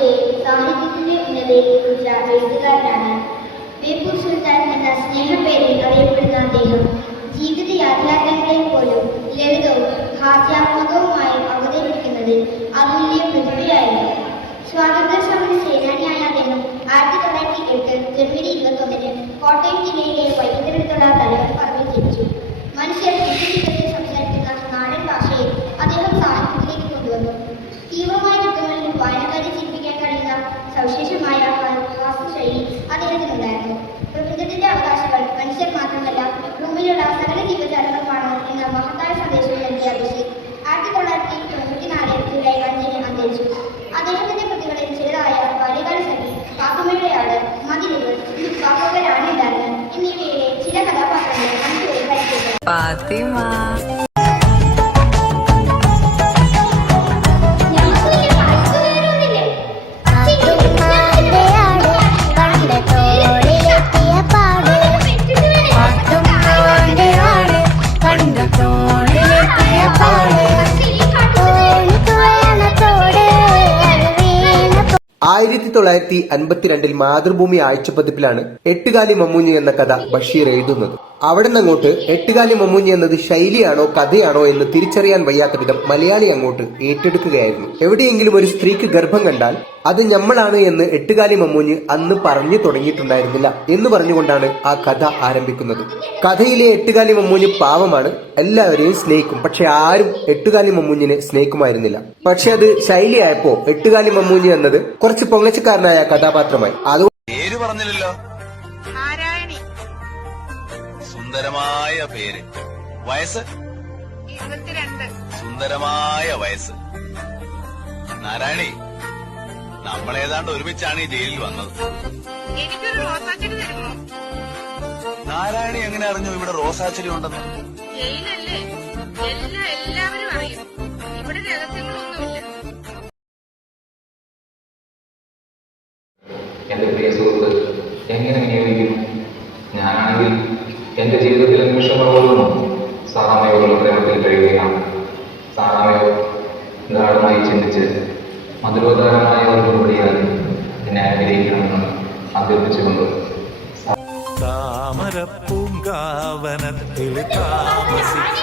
പക്ഷേ സാഹിത്യത്തിന്റെ ഉന്നതയെക്കുറിച്ച എഴുത്തുകാരനാണ്. ബേപ്പൂർ സുൽത്താൻ എന്ന സ്നേഹപ്പേരിൽ അറിയപ്പെടുന്ന അദ്ദേഹം ജീവിത യാഥാർത്ഥ്യങ്ങളെ പോലും ലളിതവും ഹാസ്യാത്മകവുമായി അവതരിപ്പിക്കുന്നതിൽ അതുല്യ പ്രതിഭയായിരുന്നു. സ്വാതന്ത്ര്യ സമര സേനാനിയായ അദ്ദേഹം 1908 ജനുവരി 21 കോട്ടയം ജില്ലയിലെ വൈകുന്നേരത്തുള്ള തലവൻ പറമ്പിൽ ജനിച്ചു. മനുഷ്യർ ജീവിതത്തിൽ സംസാരിക്കുന്ന നാടൻ ഭാഷയെ അദ്ദേഹം സാഹിത്യത്തിലേക്ക് കൊണ്ടുവന്നു. തീവ്രമായ യുദ്ധങ്ങളിൽ വായനക്കാരെ ചിരിപ്പിക്കാൻ കഴിയുന്ന സവിശേഷമായ ഹാസ്യശൈലി അദ്ദേഹത്തിനുണ്ടായിരുന്നു. പ്രപഞ്ചത്തിന്റെ അവകാശങ്ങൾ മനുഷ്യർ മാത്രമല്ല, ഭൂമിയിലുള്ള സകല ജീവജാലങ്ങളുമാണ് എന്ന മഹത്തായ സന്ദേശം നൽകിയ ബഷീർ 1994 ജൂലൈ 5 അന്തരിച്ചു. അദ്ദേഹത്തിന്റെ കൃതികളിൽ ചിലതായ ബാല്യകാല സഖി, പാത്തുമ്മയുടെ ആട്, മതിലുകൾ, പാപ്പകരാണിണ്ടാണ് എന്നിവയിലെ ചില കഥാപാത്രങ്ങൾ നമുക്ക് പരിചയപ്പെടാം. ആയിരത്തി 1952 മാതൃഭൂമി ആഴ്ചപ്പതിപ്പിലാണ് എട്ടുകാലി മമ്മൂഞ്ഞ് എന്ന കഥ ബഷീർ എഴുതുന്നത്. അവിടെ നിന്നങ്ങോട്ട് എട്ടുകാലി മമ്മൂഞ്ഞ് എന്നത് ശൈലിയാണോ കഥയാണോ എന്ന് തിരിച്ചറിയാൻ വയ്യാത്ത വിധം മലയാളി അങ്ങോട്ട് ഏറ്റെടുക്കുകയായിരുന്നു. എവിടെയെങ്കിലും ഒരു സ്ത്രീക്ക് ഗർഭം കണ്ടാൽ അത് ഞമ്മളാണ് എന്ന് എട്ടുകാലി മമ്മൂഞ്ഞ് അന്ന് പറഞ്ഞു തുടങ്ങിയിട്ടുണ്ടായിരുന്നില്ല എന്ന് പറഞ്ഞുകൊണ്ടാണ് ആ കഥ ആരംഭിക്കുന്നത്. കഥയിലെ എട്ടുകാലി മമ്മൂഞ്ഞ് പാവമാണ്, എല്ലാവരെയും സ്നേഹിക്കും. പക്ഷെ ആരും എട്ടുകാലി മമ്മൂഞ്ഞിനെ സ്നേഹിക്കുമായിരുന്നില്ല. പക്ഷെ അത് ശൈലിയായപ്പോ എട്ടുകാലി മമ്മൂഞ്ഞ് എന്നത് കുറച്ച് പൊങ്ങച്ചക്കാരനായ കഥാപാത്രമായി. അത് പേര് പറഞ്ഞില്ലല്ലോ. സുന്ദരമായ പേര്. വയസ്സ് 22. സുന്ദരമായ വയസ്സ്. നാരായണി, നമ്മളേതാണ്ട് ഒരുമിച്ചാണ് ഈ ജയിലിൽ വന്നത്. എനിക്കൊരു റോസാച്ചെടി തരുമോ? നാരായണി എങ്ങനെ അറിഞ്ഞു ഇവിടെ റോസാച്ചെടി ഉണ്ടെന്ന്? ജയിലല്ലേ, എല്ലാവരും അറിയും. ഇവിടെ രഹസ്യങ്ങളൊന്നുമില്ല. എന്റെ പ്രിയ സുഹൃത്ത് എങ്ങനെ വിനിയോഗിക്കുന്നു? ഞാനാണെങ്കിൽ എന്റെ ജീവിതത്തിലെ നിമിഷങ്ങൾ ഓരോന്നും സാറാമയോടുള്ള പ്രേമത്തിൽ കഴിയുകയാണ്. സാറാമയോ ഗാഠമായി ചിന്തിച്ച് മധുരോധാരമായ ഒരു മറുപടിയാൽ എന്നെ അനുഗ്രഹിക്കണമെന്ന് അഭ്യർത്ഥിച്ചുകൊണ്ട് താമരപ്പൂങ്കാവനത്തിൽ താമസിക്കും